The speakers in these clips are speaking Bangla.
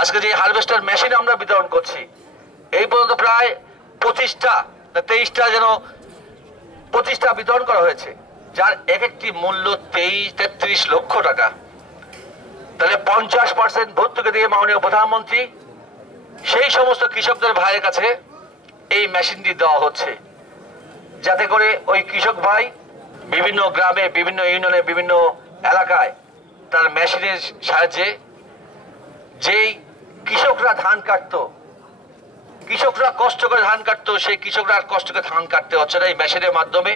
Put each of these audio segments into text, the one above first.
আজকে যে হারভেস্টার মেশিন আমরা বিতরণ করছি, এই পর্যন্ত প্রায় 25টা না 23টা যেন 25টা বিতরণ করা হয়েছে, যার এক একটি মূল্য 33 লক্ষ টাকা। তাহলে 50% ভর্তুকি দিয়ে মাননীয় প্রধানমন্ত্রী সেই সমস্ত কৃষকদের ভাইয়ের কাছে এই মেশিনটি দেওয়া হচ্ছে, যাতে করে ওই কৃষক ভাই বিভিন্ন গ্রামে, বিভিন্ন ইউনিয়নে, বিভিন্ন এলাকায় তার মেশিনের সাহায্যে যেই কৃষকরা ধান কাটতো, কৃষকরা কষ্ট করে ধান কাটতো, সেই কৃষকরা আর কষ্ট করে ধান কাটতে হচ্ছে না। এই মেশিনের মাধ্যমে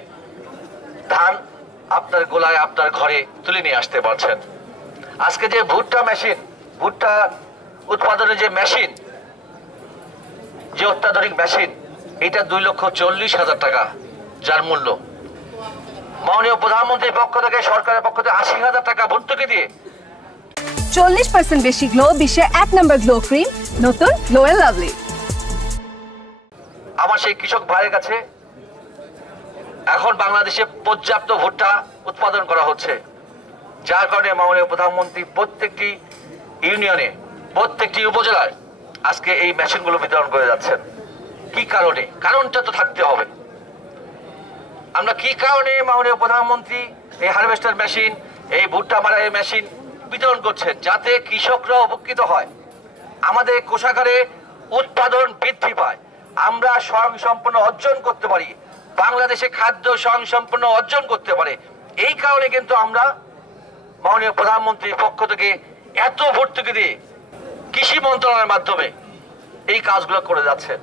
ধান আপনার গোলায়, আপনার ঘরে তুলে নিয়ে আসতে পারছেন। আজকে যে ভুট্টা মেশিন, ভুট্টা উৎপাদনের যে মেশিন, যে অত্যাধুনিক মেশিন, এটা 2,40,000 টাকা যার মূল্য। মাননীয় প্রধানমন্ত্রীর পক্ষ থেকে, সরকারের পক্ষ থেকে 80,000 টাকা ভর্তুকি দিয়ে 40% বেশি গ্লো, বিশ্বের 1 নম্বর গ্লো ক্রিম, নতুন গ্লো এন্ড লাভলি। আমার সেই কৃষক ভাইয়ের কাছে এখন বাংলাদেশে পর্যাপ্ত ভুট্টা উৎপাদন করা হচ্ছে, যার কারণে মাননীয় প্রধানমন্ত্রী প্রত্যেকটি ইউনিয়নে, প্রত্যেকটি উপজেলায় আজকে এই মেশিনগুলো বিতরণ করে যাচ্ছেন। কি কারণে? কারণটা তো থাকতে হবে। আমরা কি কারণে মাননীয় প্রধানমন্ত্রী এই হারভেস্টার মেশিন, এই ভুট্টা মারাই মেশিন বিতরণ করছেন? যাতে কৃষকরা উপকৃত হয়, আমাদের কোষাগারে উৎপাদন বৃদ্ধি পায়, আমরা স্বয়ংসম্পূর্ণ অর্জন করতে পারি, বাংলাদেশে খাদ্য স্বয়ংসম্পূর্ণ অর্জন করতে পারে। এই কারণে কিন্তু আমরা মাননীয় প্রধানমন্ত্রীর পক্ষ থেকে এত ভর্তুকি দিয়ে কৃষি মন্ত্রণালয়ের মাধ্যমে এই কাজগুলো করে যাচ্ছেন।